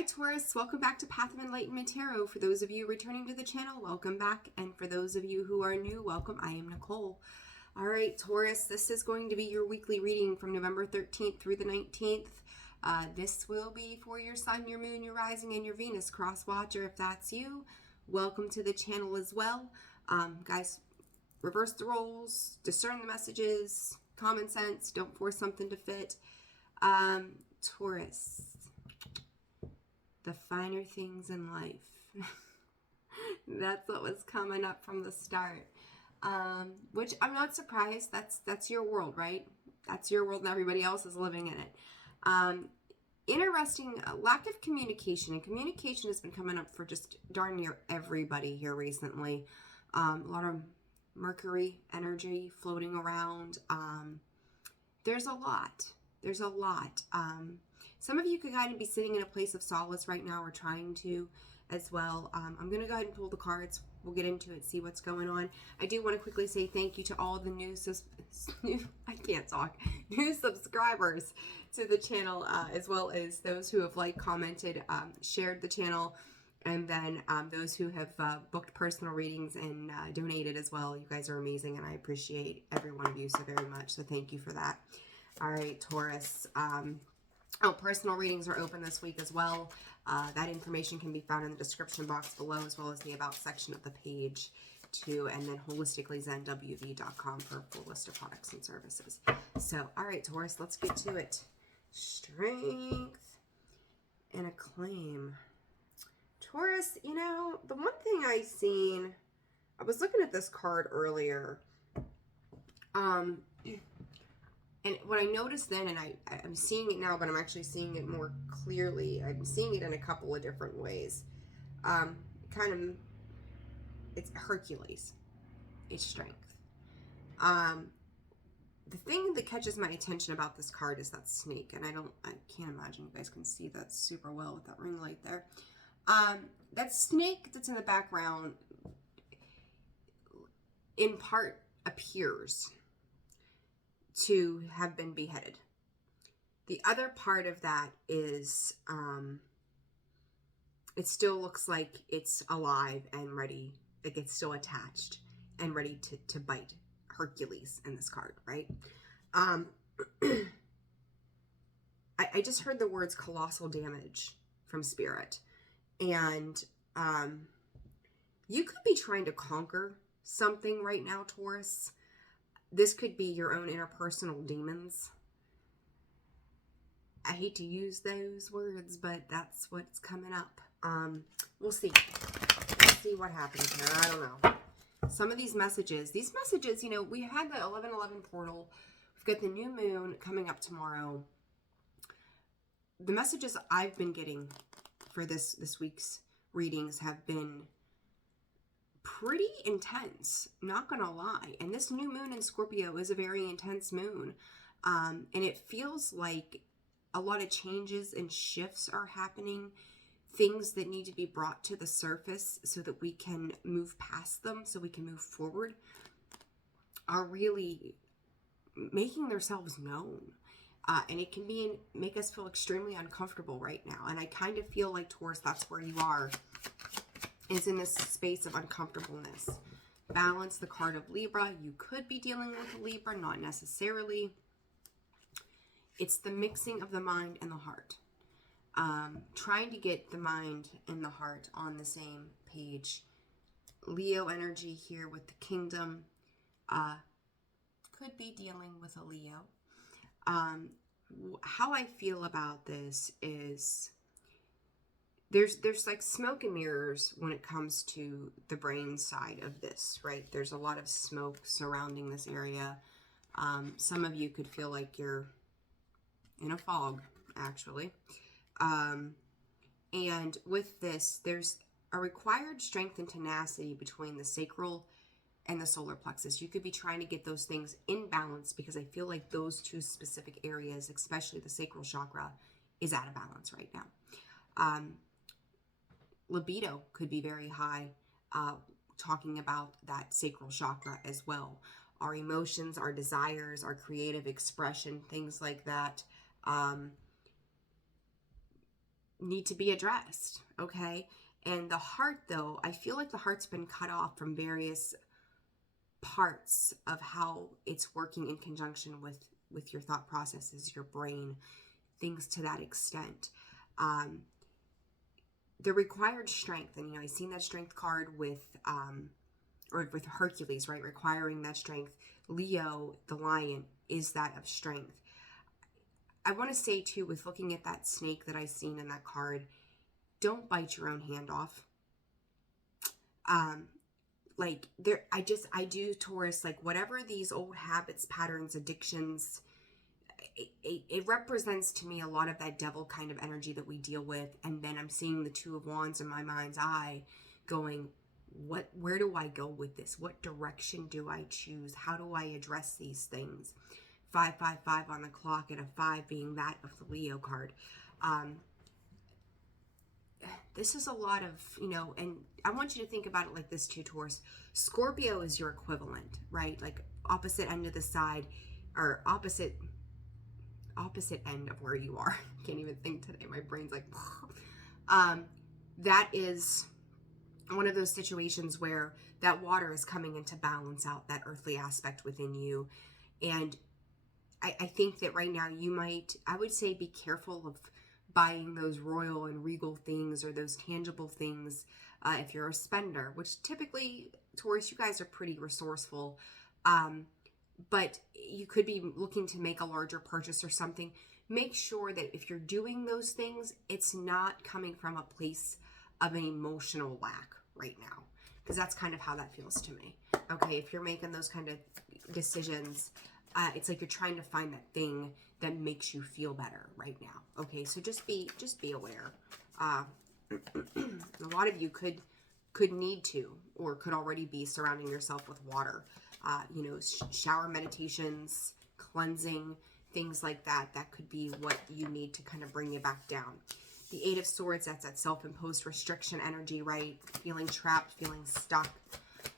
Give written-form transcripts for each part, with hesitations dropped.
Hi Taurus, welcome back to Path of Enlightenment Tarot. For those of you returning to the channel, welcome back. And for those of you who are new, welcome. I am Nicole. All right, Taurus, this is going to be your weekly reading from November 13th through the 19th. This will be for your sun, your moon, your rising, and your Venus cross watcher. If that's you, welcome to the channel as well. Guys, reverse the roles, discern the messages, common sense, don't force something to fit. Taurus. The finer things in life. That's what was coming up from the start. Which I'm not surprised. That's your world, right? That's your world and everybody else is living in it. Interesting lack of communication. And communication has been coming up for just darn near everybody here recently. A lot of Mercury energy floating around. There's a lot. There's a lot. Some of you could kind of be sitting in a place of solace right now or trying to as well. I'm going to go ahead and pull the cards. We'll get into it, see what's going on. I do want to quickly say thank you to all the new subscribers to the channel, as well as those who have liked, commented, shared the channel, and then those who have booked personal readings and donated as well. You guys are amazing, and I appreciate every one of you so very much. So thank you for that. All right, Taurus. Personal readings are open this week as well. That information can be found in the description box below, as well as the About section of the page too, and then holisticallyzenwv.com for a full list of products and services. So, all right, Taurus, let's get to it. Strength and Acclaim. Taurus, you know, the one thing I seen, I was looking at this card earlier, and what I noticed then, and I'm seeing it now, but I'm actually seeing it more clearly. I'm seeing it in a couple of different ways. It's Hercules. It's strength. The thing that catches my attention about this card is that snake, and I can't imagine you guys can see that super well with that ring light there. That snake that's in the background, in part, appears to have been beheaded. The other part of that is it still looks like it's alive and ready, like it's still attached and ready to bite Hercules in this card, right? I just heard the words colossal damage from Spirit, and you could be trying to conquer something right now, Taurus. This could be your own interpersonal demons. I hate to use those words, but that's what's coming up. We'll see. Let's see what happens here. I don't know. Some of these messages, you know, we had the 11/11 portal. We've got the new moon coming up tomorrow. The messages I've been getting for this week's readings have been pretty intense, not gonna lie. And this new moon in Scorpio is a very intense moon, and it feels like a lot of changes and shifts are happening, things that need to be brought to the surface so that we can move past them, so we can move forward, are really making themselves known. And it can make us feel extremely uncomfortable right now. And I kind of feel like, Taurus, that's where you are, is in this space of uncomfortableness. Balance, the card of Libra. You could be dealing with a Libra, not necessarily. It's the mixing of the mind and the heart. Trying to get the mind and the heart on the same page. Leo energy here with the Kingdom. Could be dealing with a Leo. How I feel about this is there's like smoke and mirrors when it comes to the brain side of this, right? There's a lot of smoke surrounding this area. Some of you could feel like you're in a fog, actually. And with this, there's a required strength and tenacity between the sacral and the solar plexus. You could be trying to get those things in balance, because I feel like those two specific areas, especially the sacral chakra, is out of balance right now. Libido could be very high, talking about that sacral chakra as well. Our emotions, our desires, our creative expression, things like that. need to be addressed, okay? And the heart, though, I feel like the heart's been cut off from various parts of how it's working in conjunction with your thought processes, your brain, things to that extent. The required strength, and I've seen that strength card with or with Hercules, right? Requiring that strength. Leo, the lion, is that of strength. I want to say too, with looking at that snake that I seen in that card, don't bite your own hand off. Like there, I do, Taurus, like whatever these old habits, patterns, addictions, it represents to me a lot of that devil kind of energy that we deal with. And then I'm seeing the Two of Wands in my mind's eye going, where do I go with this? What direction do I choose? How do I address these things? 555 on the clock, and a 5 being that of the Leo card. This is a lot of, and I want you to think about it like this too, Taurus. Scorpio is your equivalent, right? Like opposite end of the side, or opposite end of where you are. Can't even think today. My brain's like, that is one of those situations where that water is coming in to balance out that earthly aspect within you. And I think that right now I would say be careful of buying those royal and regal things or those tangible things if you're a spender, which typically, Taurus, you guys are pretty resourceful. But you could be looking to make a larger purchase or something. Make sure that if you're doing those things, it's not coming from a place of an emotional lack right now, because that's kind of how that feels to me. Okay, if you're making those kind of decisions, it's like you're trying to find that thing that makes you feel better right now. Okay, so just be aware. A lot of you could need to, or could already be surrounding yourself with water. Shower meditations, cleansing, things like that. That could be what you need to kind of bring you back down. The Eight of Swords, that's that self-imposed restriction energy, right? Feeling trapped, feeling stuck,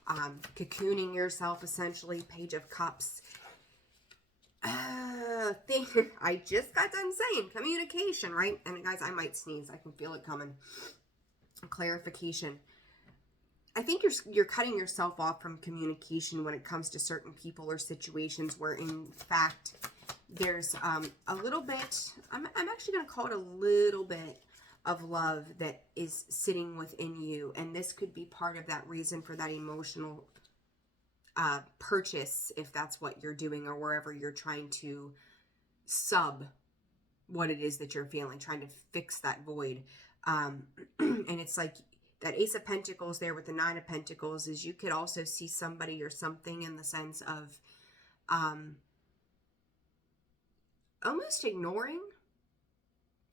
cocooning yourself, essentially. Page of Cups. I just got done saying communication, right? And guys, I might sneeze. I can feel it coming. Clarification. I think you're cutting yourself off from communication when it comes to certain people or situations where, in fact, there's a little bit, I'm actually going to call it a little bit of love that is sitting within you. And this could be part of that reason for that emotional purchase, if that's what you're doing, or wherever you're trying to sub what it is that you're feeling, trying to fix that void. And it's like that Ace of Pentacles there with the Nine of Pentacles is you could also see somebody or something in the sense of almost ignoring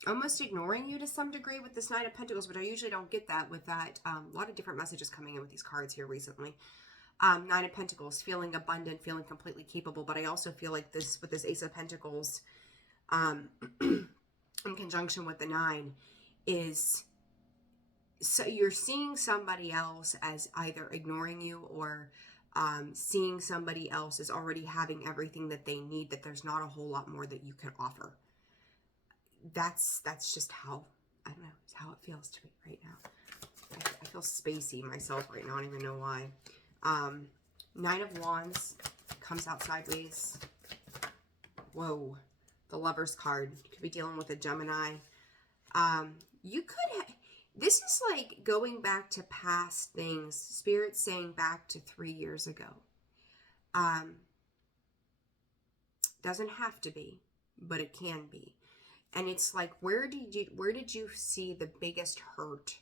you to some degree with this Nine of Pentacles, but I usually don't get that with that. A lot of different messages coming in with these cards here recently. Nine of Pentacles, feeling abundant, feeling completely capable, but I also feel like this with this Ace of Pentacles in conjunction with the Nine is, so you're seeing somebody else as either ignoring you or seeing somebody else as already having everything that they need, that there's not a whole lot more that you can offer. That's just how, I don't know, it's how it feels to me right now. I feel spacey myself right now. I don't even know why. Nine of Wands comes out sideways. Whoa. The Lover's card. You could be dealing with a Gemini. You could... This is like going back to past things. Spirit saying back to 3 years ago. Doesn't have to be, but it can be. And it's like, where did you see the biggest hurt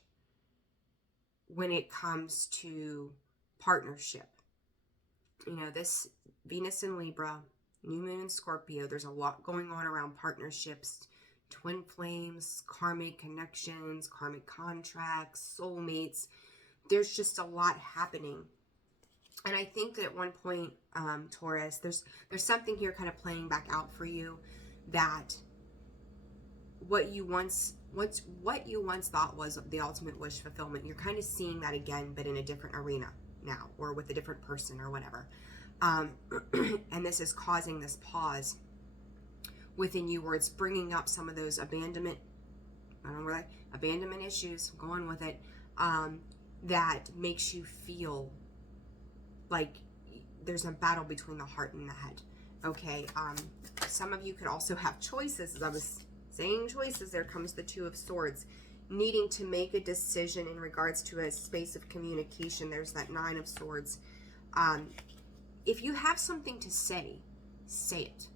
when it comes to partnership? This Venus in Libra, New Moon in Scorpio, there's a lot going on around partnerships, twin flames, karmic connections, karmic contracts, soulmates. There's just a lot happening. And I think that at one point, Taurus, there's something here kind of playing back out for you, that what you once thought was the ultimate wish fulfillment, you're kind of seeing that again, but in a different arena now, or with a different person or whatever. And this is causing this pause within you, where it's bringing up some of those abandonment I don't know where that, abandonment issues, I'm going with it, that makes you feel like there's a battle between the heart and the head. Okay, some of you could also have choices. As I was saying choices, there comes the Two of Swords, needing to make a decision in regards to a space of communication. There's that Nine of Swords. If you have something to say it.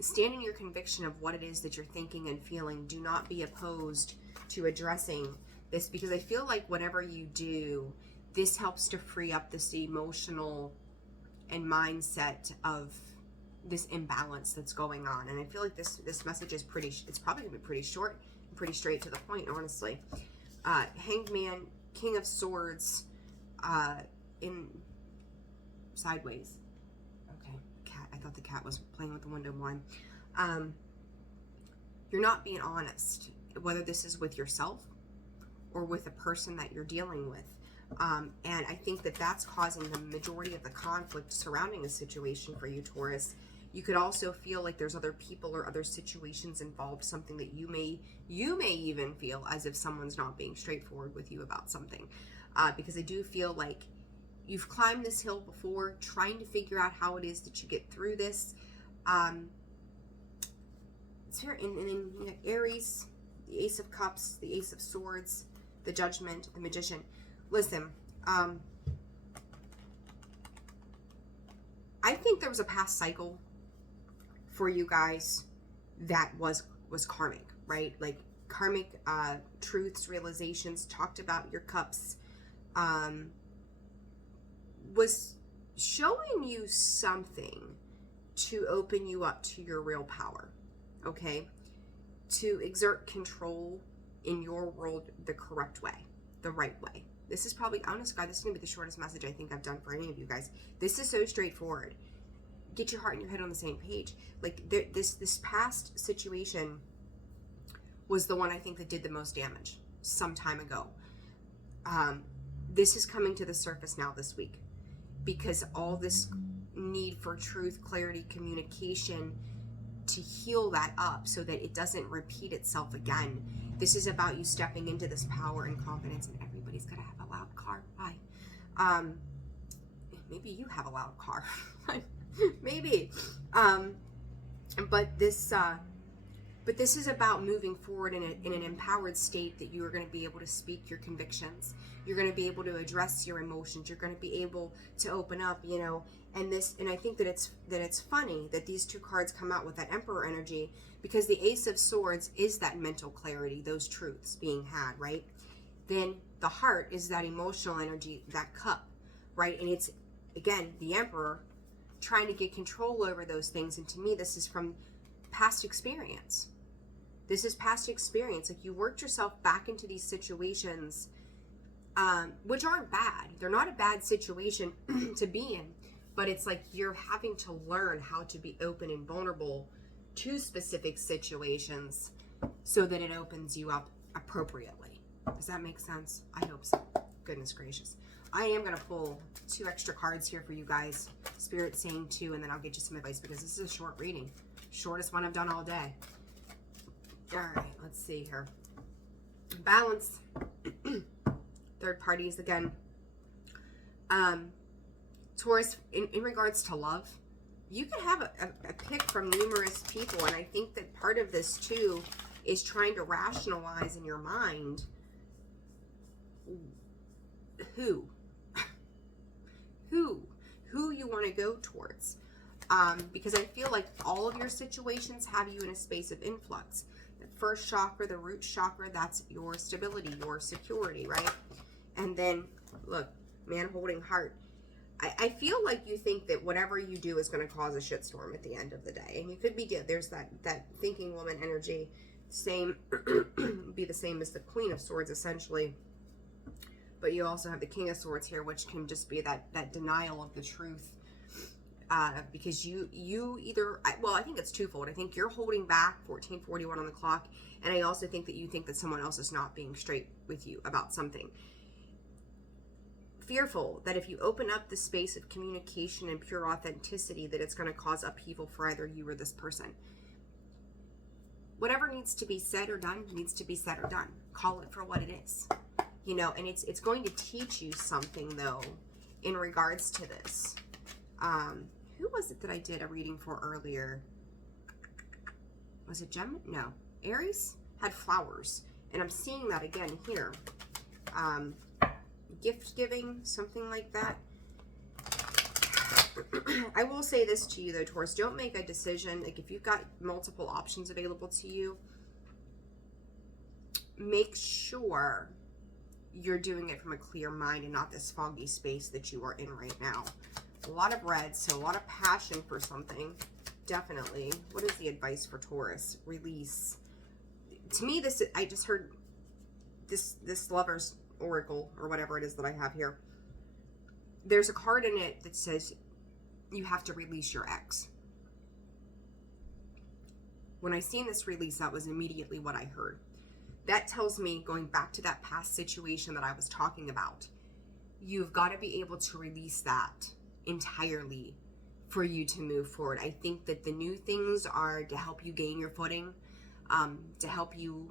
Stand in your conviction of what it is that you're thinking and feeling. Do not be opposed to addressing this, because I feel like whatever you do, this helps to free up this emotional and mindset of this imbalance that's going on. And I feel like this message is it's probably gonna be pretty short and pretty straight to the point, honestly. Hanged Man, King of Swords, in sideways. Okay, cat. I thought the cat was playing with the window blind. You're not being honest, whether this is with yourself or with a person that you're dealing with. And I think that that's causing the majority of the conflict surrounding a situation for you, Taurus. You could also feel like there's other people or other situations involved, something that you may even feel as if someone's not being straightforward with you about something. Because I do feel like you've climbed this hill before, trying to figure out how it is that you get through this. It's here, and then you got Aries, the Ace of Cups, the Ace of Swords, the Judgment, the Magician. Listen, I think there was a past cycle for you guys that was karmic, right? Like karmic truths, realizations, talked about your cups, was showing you something to open you up to your real power, okay? To exert control in your world the correct way, the right way. This is probably, honest God, this is going to be the shortest message I think I've done for any of you guys. This is so straightforward. Get your heart and your head on the same page. Like this past situation was the one I think that did the most damage some time ago. This is coming to the surface now this week, because all this need for truth, clarity, communication, to heal that up so that it doesn't repeat itself again. This is about you stepping into this power and confidence, and everybody's gonna have a loud car. Bye. Maybe you have a loud car. Maybe. But this is about moving forward in an empowered state, that you are going to be able to speak your convictions. You're going to be able to address your emotions. You're going to be able to open up, you know. And I think that it's funny that these two cards come out with that Emperor energy, because the Ace of Swords is that mental clarity, those truths being had, right? Then the heart is that emotional energy, that cup, right? And it's, again, the Emperor trying to get control over those things. And to me, this is from past experience. This is past experience. Like, you worked yourself back into these situations, which aren't bad. They're not a bad situation to be in, but it's like you're having to learn how to be open and vulnerable to specific situations so that it opens you up appropriately. Does that make sense? I hope so. Goodness gracious. I am going to pull 2 extra cards here for you guys. Spirit saying 2, and then I'll get you some advice, because this is a short reading. Shortest one I've done all day. All right, let's see here. Balance. Third parties again. Taurus, in regards to love, you can have a pick from numerous people, and I think that part of this too is trying to rationalize in your mind who you want to go towards. Because I feel like all of your situations have you in a space of influx. The first chakra, the root chakra, that's your stability, your security, right? And then, look, man holding heart. I feel like you think that whatever you do is going to cause a shitstorm at the end of the day. And you could be, there's that thinking woman energy, be the same as the Queen of Swords, essentially. But you also have the King of Swords here, which can just be that denial of the truth. Because you either, well, I think it's twofold. I think you're holding back, 14:41 on the clock, and I also think that you think that someone else is not being straight with you about something. Fearful that if you open up the space of communication and pure authenticity, that it's going to cause upheaval for either you or this person. whatever needs to be said or done needs to be said or done. Call it for what it is. You know, and it's going to teach you something, though, in regards to this. Who was it that I did a reading for earlier? Was it Gemini? No. Aries had flowers. And I'm seeing that again here. Gift giving, something like that. I will say this to you, though, Taurus. Don't make a decision. Like, if you've got multiple options available to you, make sure you're doing it from a clear mind and not this foggy space that you are in right now. A lot of red, so a lot of passion for something. Definitely. What is the advice for Taurus? Release. To me, this, I just heard this Lover's Oracle, or whatever it is that I have here. There's a card in it that says you have to release your ex. When I seen this release, that was immediately what I heard. That tells me, going back to that past situation that I was talking about, you've got to be able to release that entirely for you to move forward. I think that the new things are to help you gain your footing, to help you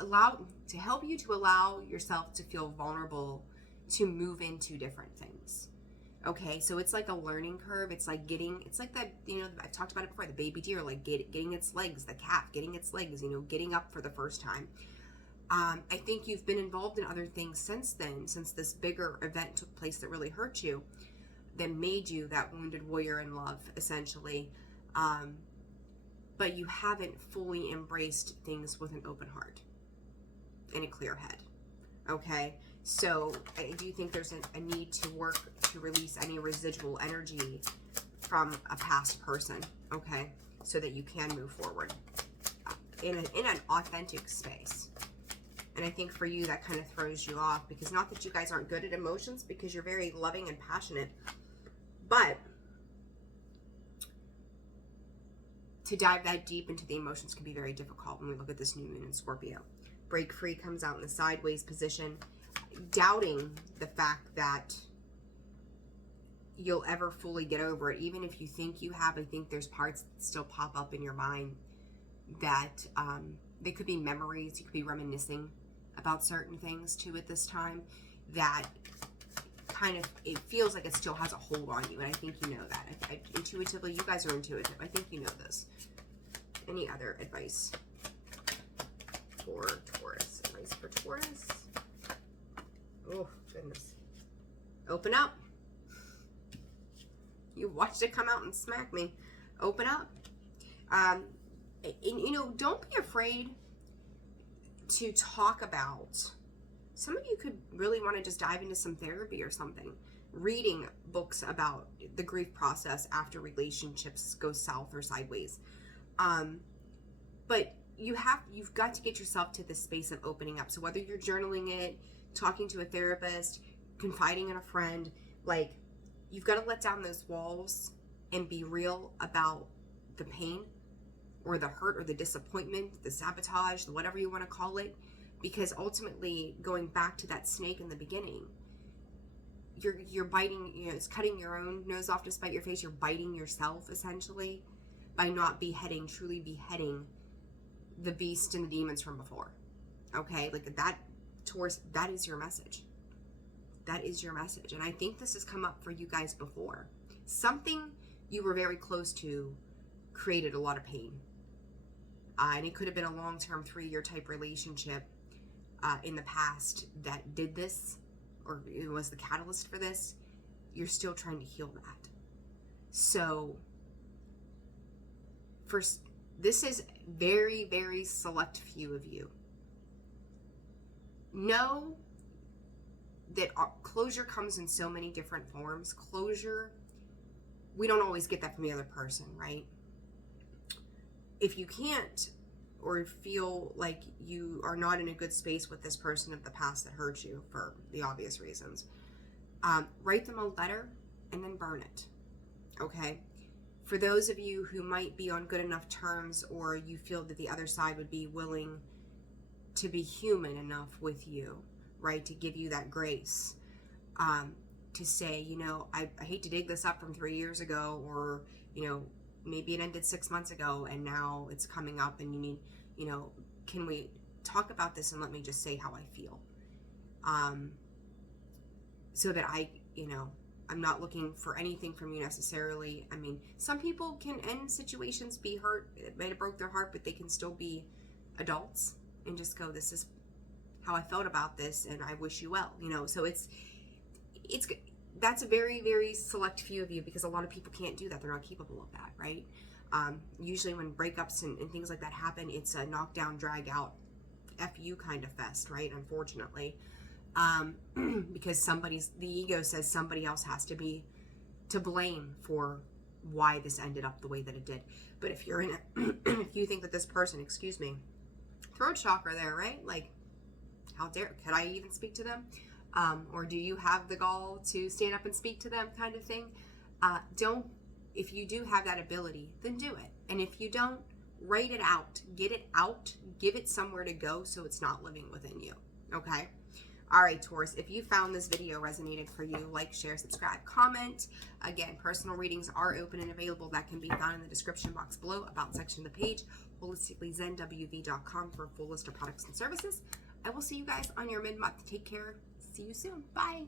allow yourself to feel vulnerable to move into different things. Okay, so it's like a learning curve. It's like that, you know, I've talked about it before, the baby deer, like getting its legs, the calf getting its legs, you know, getting up for the first time. I think you've been involved in other things since then, since this bigger event took place that really hurt you, that made you that wounded warrior in love, essentially. But you haven't fully embraced things with an open heart and a clear head. Okay, so I do think there's a need to work to release any residual energy from a past person, okay, so that you can move forward in an authentic space. And I think for you, that kind of throws you off, because not that you guys aren't good at emotions, because you're very loving and passionate, but to dive that deep into the emotions can be very difficult when we look at this new moon in Scorpio. Break free comes out in the sideways position, doubting the fact that you'll ever fully get over it. Even if you think you have, I think there's parts that still pop up in your mind that they could be memories. You could be reminiscing about certain things too at this time, that kind of, it feels like it still has a hold on you. And I think you know that. Intuitively, you guys are intuitive. I think you know this. Any other advice for Taurus? Advice for Taurus? Oh, goodness. Open up. You watched it come out and smack me. Open up. And, you know, don't be afraid to talk about. Some of you could really want to just dive into some therapy or something. Reading books about the grief process after relationships go south or sideways. But you've got to get yourself to this space of opening up. So whether you're journaling it, talking to a therapist, confiding in a friend, like, you've got to let down those walls and be real about the pain or the hurt or the disappointment, the sabotage, whatever you want to call it. Because ultimately, going back to that snake in the beginning, you're biting, you know, it's cutting your own nose off to spite your face. You're biting yourself, essentially, by not truly beheading the beast and the demons from before. Okay? Like that, Taurus, that is your message. That is your message. And I think this has come up for you guys before. Something you were very close to created a lot of pain. And it could have been a long-term 3-year type relationship in the past that did this, or it was the catalyst for this. You're still trying to heal that. So, first, this is very, very select few of you. Know that closure comes in so many different forms. Closure, we don't always get that from the other person, right? If you can't, or feel like you are not in a good space with this person of the past that hurt you for the obvious reasons, write them a letter and then burn it, okay? For those of you who might be on good enough terms, or you feel that the other side would be willing to be human enough with you, right, to give you that grace, to say, you know, I hate to dig this up from 3 years ago, or, you know, maybe it ended 6 months ago and now it's coming up and you need, you know, can we talk about this and let me just say how I feel? So that I, you know, I'm not looking for anything from you necessarily. I mean, some people can end situations, be hurt, it might have broke their heart, but they can still be adults and just go, this is how I felt about this and I wish you well, you know. So it's that's a very, very select few of you, because a lot of people can't do that. They're not capable of that, right? Usually when breakups and things like that happen, it's a knockdown, drag out, F you kind of fest, right? Unfortunately. Because the ego says somebody else has to be to blame for why this ended up the way that it did. But if you're in it, if you think that this person, excuse me, throat chakra there, right? Like, how dare, could I even speak to them? Or do you have the gall to stand up and speak to them, kind of thing? If you do have that ability, then do it. And if you don't, write it out, get it out, give it somewhere to go so it's not living within you. Okay? All right, Taurus, if you found this video resonated for you, like, share, subscribe, comment. Again, personal readings are open and available. That can be found in the description box below, about section of the page, holisticallyzenwv.com for a full list of products and services. I will see you guys on your mid-month. Take care. See you soon. Bye.